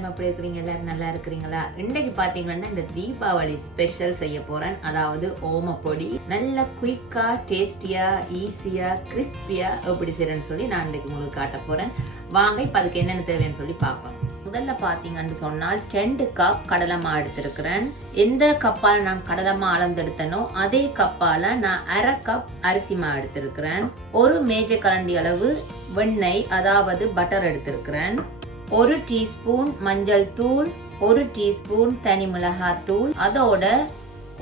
எல்லாரும் எப்படி இருக்கிறீங்க? எல்லாரும் நல்லா இருக்கிறீங்களா? இன்னைக்கு பாத்தீங்கன்னா இந்த தீபாவளி ஸ்பெஷல் செய்ய போறேன். அதாவது ஓமப்பொடி நல்ல குயிக்கா, டேஸ்டியா, ஈஸியா, கிறிஸ்பியா எப்படி செய்யறேன்னு சொல்லி நான் இன்னைக்கு உங்களுக்கு காட்ட போறேன். வாங்க இப்ப அதுக்கு என்னென்ன தேவைன்னு சொல்லி பார்ப்போம். முதல்ல பாத்தீங்கன்னு சொன்னால் 2 கப் கடலை மாவு எடுத்திருக்கிறேன். எந்த கப்பால நான் கடலை மாவு அளந்தெடுத்தனோ அதே கப்பால நான் 1/2 கப் அரிசி மாவு எடுத்திருக்கிறேன். 1 மேஜை கரண்டி அளவு வெண்ணெய் அதாவது பட்டர் எடுத்திருக்கிறேன். 1 டீஸ்பூன் மஞ்சள் தூள், 1 டீஸ்பூன் தனி மிளகாய் தூள், அதோட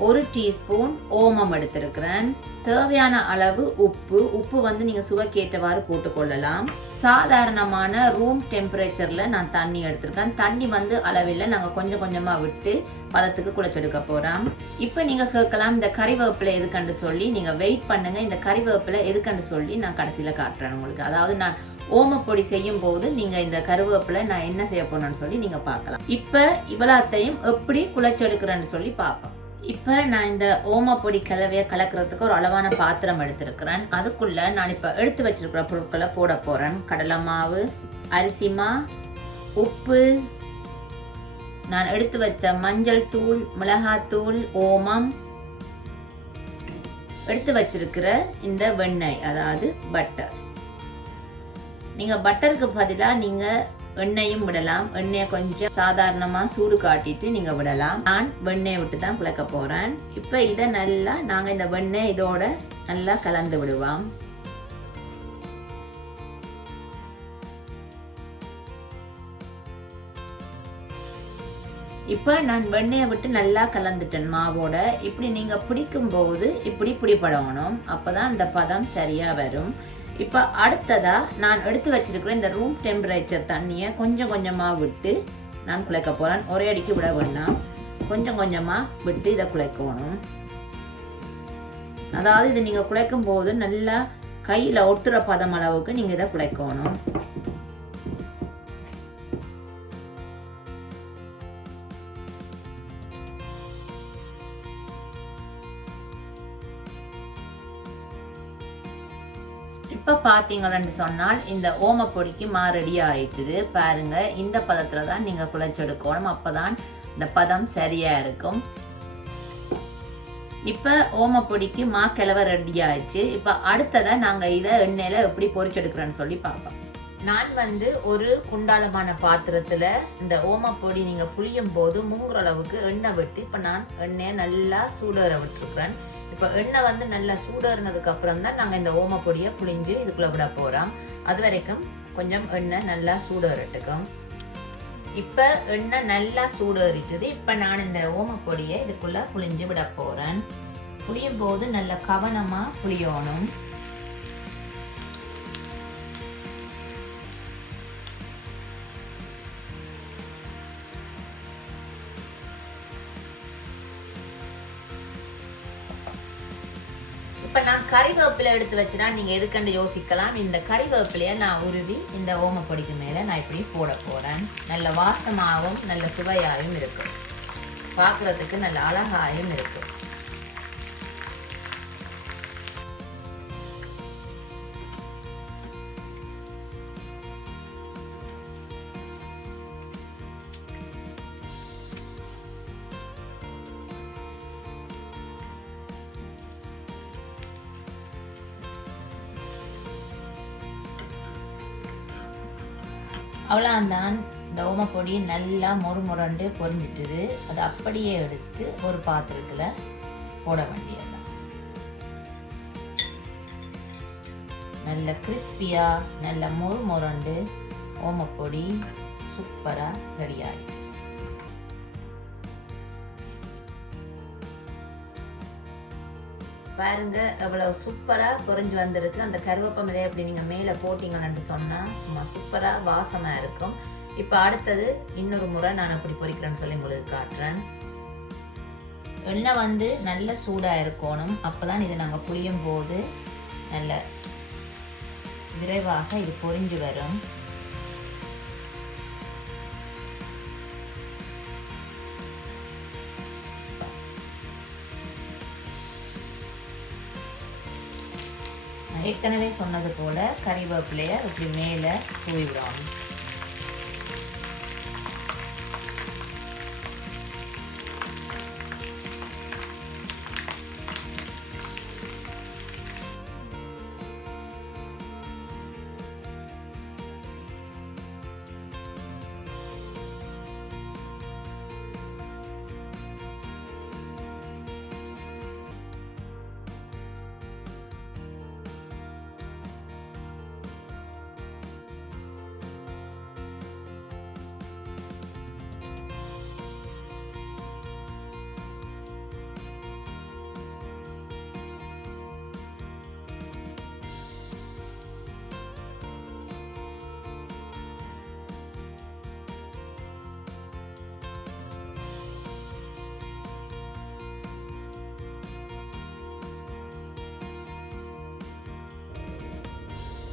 1 டீஸ்பூன் ஓமம் எடுத்திருக்கிறேன். தேவையான அளவு உப்பு. உப்பு வந்து நீங்க சுவைக்கேற்றவாறு போட்டுக்கொள்ளலாம். சாதாரணமான ரூம் டெம்பரேச்சர்ல நான் தண்ணி எடுத்திருக்கேன். தண்ணி வந்து அளவில் நாங்கள் கொஞ்சம் கொஞ்சமா விட்டு பதத்துக்கு குழைச்செடுக்க போறோம். இப்போ நீங்க கேட்கலாம் இந்த கறிவேப்பிலை எதுக்கண்டு சொல்லி. நீங்க வெயிட் பண்ணுங்க, இந்த கறிவேப்பிலை எதுக்கண்டு சொல்லி நான் கடைசியில காட்டுறேன் உங்களுக்கு. அதாவது நான் ஓமப்பொடி செய்யும் போது நீங்க இந்த கருவேப்பிலை நான் என்ன செய்ய போறேன்னு சொல்லி நீங்க பார்க்கலாம். இப்ப இவ்வளத்தையும் எப்படி குழைச்செடுக்கிறேன்னு சொல்லி பார்ப்போம். இப்ப நான் இந்த ஓமப்பொடி கலவையை கலக்கிறதுக்கு ஒரு அளவான பாத்திரம் எடுத்திருக்கிறேன். அதுக்குள்ள நான் இப்ப எடுத்து வச்சிருக்கிற பொருட்களை போட போறேன். கடலை மாவு, அரிசி மாவு, உப்பு, நான் எடுத்து வச்ச மஞ்சள் தூள், மிளகாத்தூள், ஓமம், எடுத்து வச்சிருக்கிற இந்த வெண்ணெய் அதாவது பட்டர். நீங்க பட்டருக்கு பதிலாக நீங்க எண்ணெயும் விடலாம். எண்ணெயை கொஞ்சம் சாதாரணமா சூடு காட்டிட்டு நீங்க விடலாம். நான் வெண்ணெயை விட்டு தான் குழைக்க போறேன். இப்ப இதை நல்லா நாங்க இந்த வெண்ணெய் இதோட நல்லா கலந்து விடுவோம். இப்ப நான் வெண்ணெயை விட்டு நல்லா கலந்துட்டேன் மாவோட. இப்படி நீங்க பிடிக்கும் போது இப்படி பிடிப்படணும். அப்பதான் இந்த பதம் சரியா வரும். இப்போ அடுத்ததா நான் எடுத்து வச்சிருக்கிற இந்த ரூம் டெம்பரேச்சர் தண்ணியை கொஞ்சம் கொஞ்சமாக விட்டு நான் குழைக்க போகிறேன். ஒரே அடிக்கு விட வேண்டாம், கொஞ்சம் கொஞ்சமாக விட்டு இதை குழைக்கணும். அதாவது இது நீங்கள் குழைக்கும் போது நல்லா கையில் ஒட்டுற பதம் அளவுக்கு நீங்கள் இதை குழைக்கணும். இப்போ பார்த்தீங்கன்னு சொன்னால் இந்த ஓமப்பொடிக்கு ரெடி ஆயிட்டுது பாருங்க. இந்த பதத்துல தான் நீங்க குழைச்செடுக்கணும். அப்பதான் இந்த பதம் சரியா இருக்கும். இப்ப ஓமப்பொடிக்கு கிளவ ரெடி ஆயிடுச்சு. இப்ப அடுத்ததா நாங்க இதை எண்ணெயில எப்படி பொரிச்செடுக்கிறோன்னு சொல்லி பார்ப்போம். நான் வந்து ஒரு குண்டாலமான பாத்திரத்துல இந்த ஓமப்பொடி நீங்க புளியும் போது முங்குற அளவுக்கு எண்ணெய் விட்டு இப்ப நான் எண்ணெயை நல்லா சூடேற விட்டுருக்கிறேன். இப்போ எண்ணெய் வந்து நல்லா சூடேறினதுக்கு அப்புறம் தான் நாங்கள் இந்த ஓமப்பொடியை புளிஞ்சு இதுக்குள்ள விட போகிறோம். அது வரைக்கும் கொஞ்சம் எண்ணெய் நல்லா சூடேறட்டுக்கும். இப்போ எண்ணெய் நல்லா சூடேறிட்டுது. இப்போ நான் இந்த ஓமப்பொடியை இதுக்குள்ள புளிஞ்சு விட போகிறேன். புளியும் போது நல்லா கவனமாக புளியணும். இப்போ நான் கறிவேப்பிலை எடுத்து வச்சுனா நீங்கள் எதுக்கண்டு யோசிக்கலாம். இந்த கறிவேப்பிலையை நான் உருவி இந்த ஓமப்பொடிக்கு மேலே நான் இப்படி போட போகிறேன். நல்ல வாசமாகவும் நல்ல சுவையாகவும் இருக்கும், பார்க்குறதுக்கு நல்ல அழகாயும் இருக்கும். அவ்வளோதான், இந்த ஓமப்பொடி நல்லா முறுமுரண்டு பொரிஞ்சிட்டுது. அதை அப்படியே எடுத்து ஒரு பாத்திரத்தில் போட வேண்டியதுதான். நல்ல கிறிஸ்பியாக நல்ல முறுமுரண்டு ஓமப்பொடி சூப்பராக ரெடி ஆகிடும். பாருங்க எவ்வளவு சூப்பரா பொரிஞ்சு வந்திருக்கு. அந்த கருவேப்பிலையை அப்படி நீங்க மேல போட்டீங்கன்னு சொன்னா சும்மா சூப்பரா வாசமா இருக்கும். இப்ப அடுத்தது இன்னொரு முறை நான் அப்படி பொரிக்கிறேன்னு சொல்லி உங்களுக்கு காட்டுறேன். எண்ணெய் வந்து நல்ல சூடா இருக்கணும். அப்பதான் இது நாங்க புளியும் போது நல்ல விரைவாக இது பொரிஞ்சு வரும். ஏற்கனவே சொன்னது போல கறிவேப்பிலையை இப்படி மேலே தூவி விடணும்.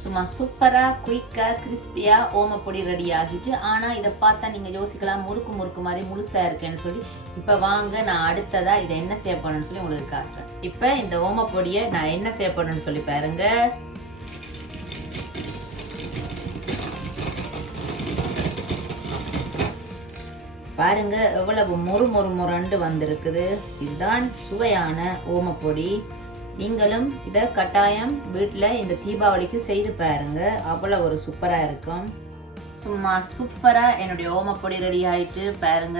சும்மா சூப்பராக குயிக்காக கிறிஸ்பியாக ஓமப்பொடி ரெடி ஆகிட்டு. ஆனால் இதை பார்த்தா நீங்கள் யோசிக்கலாம் முறுக்கு முறுக்கு மாதிரி முழுசாக இருக்கேன்னு சொல்லி. இப்போ வாங்க நான் அடுத்ததாக இதை என்ன செய்ய போகணுன்னு சொல்லி உங்களுக்கு காட்டுறேன். இப்போ இந்த ஓமப்பொடியை நான் என்ன செய்ய போகணுன்னு சொல்லி பாருங்க. பாருங்க எவ்வளவு முறுமுறுண்டு வந்திருக்குது. இதுதான் சுவையான ஓமப்பொடி. நீங்களும் இதை கட்டாயம் வீட்டில் இந்த தீபாவளிக்கு செய்து பாருங்க. அவ்வளோ ஒரு சூப்பராக இருக்கும். சும்மா சூப்பராக என்னுடைய ஓமப்பொடி ரெடி ஆகிட்டு பாருங்க.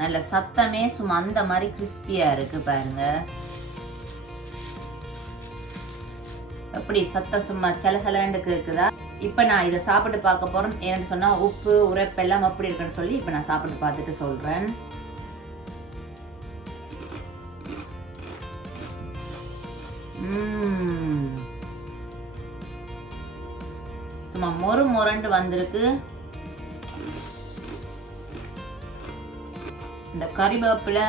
நல்ல சத்தமே சும்மா அந்த மாதிரி கிறிஸ்பியாக இருக்கு பாருங்க. எப்படி சத்தம் சும்மா சலசலண்டுக்கு இருக்குதா? இப்போ நான் இதை சாப்பிட்டு பார்க்க போகிறேன். ஏன்னு சொன்னால் உப்பு உரைப்பெல்லாம் எப்படி இருக்குன்னு சொல்லி இப்போ நான் சாப்பிட்டு பார்த்துட்டு சொல்கிறேன். சும்மா முரண்டு வந்திருக்கு. இந்த கறிவேப்பிலை.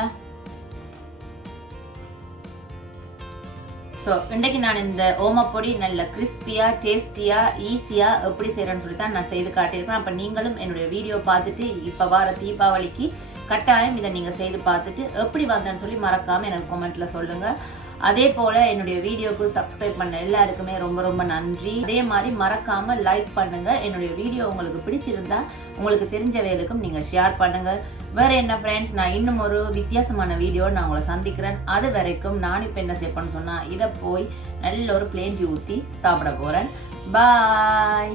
ஸோ இன்றைக்கு நான் இந்த ஓமப்பொடி நல்ல கிறிஸ்பியாக டேஸ்டியாக ஈஸியாக எப்படி செய்கிறேன்னு சொல்லி தான் நான் செய்து காட்டியிருக்கேன். அப்போ நீங்களும் என்னுடைய வீடியோ பார்த்துட்டு இப்போ வர தீபாவளிக்கு கட்டாயம் இதை நீங்கள் செய்து பார்த்துட்டு எப்படி வந்தேன்னு சொல்லி மறக்காமல் எனக்கு கமெண்ட்டில் சொல்லுங்கள். அதே போல் என்னுடைய வீடியோக்கு சப்ஸ்கிரைப் பண்ண எல்லாருக்குமே ரொம்ப ரொம்ப நன்றி. அதே மாதிரி மறக்காமல் லைக் பண்ணுங்கள். என்னுடைய வீடியோ உங்களுக்கு பிடிச்சிருந்தா உங்களுக்கு தெரிஞ்ச வேலைக்கும் நீங்கள் ஷேர் பண்ணுங்கள். வேறு என்ன ஃப்ரெண்ட்ஸ், நான் இன்னும் ஒரு வித்தியாசமான வீடியோ நான் உங்களை சந்திக்கிறேன். அது வரைக்கும் நான் இப்போ என்ன செய்யப்பேன்னு சொன்னால் இதை போய் நல்ல ஒரு பிளேன் ஊற்றி சாப்பிட போகிறேன். பாய்.